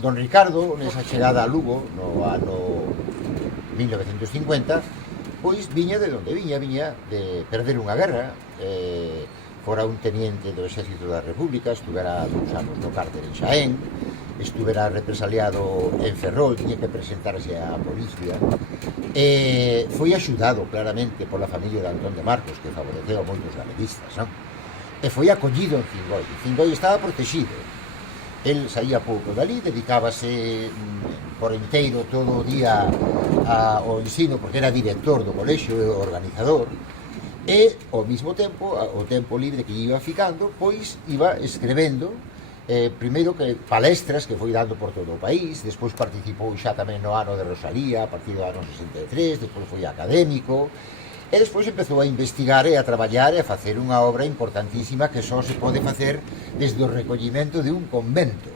Don Ricardo, nesa chegada a Lugo, no ano 1950, pois viña de onde viña de perder unha guerra, fora un teniente do Exército da República, estuvera 2 anos no cárter en Xaén, estuvera represaliado en Ferrol, tiña que presentarse á policía, e foi axudado claramente pola familia de Antón de Marcos, que favoreceu a moitos galeguistas, non? E foi acollido en Cingoi. Cingoi estaba protegido. El saía pouco dali, dedicábase por inteiro todo o día ao ensino, porque era director do colexio e organizador, e ao mesmo tempo, o tempo libre que iba ficando, pois iba escrevendo, primeiro que palestras que foi dando por todo o país, despois participou xa tamén no ano de Rosalía, a partir do ano 63, despois foi académico, e despois empezou a investigar e a traballar e a facer unha obra importantísima que só se pode facer desde o recollimento de un convento.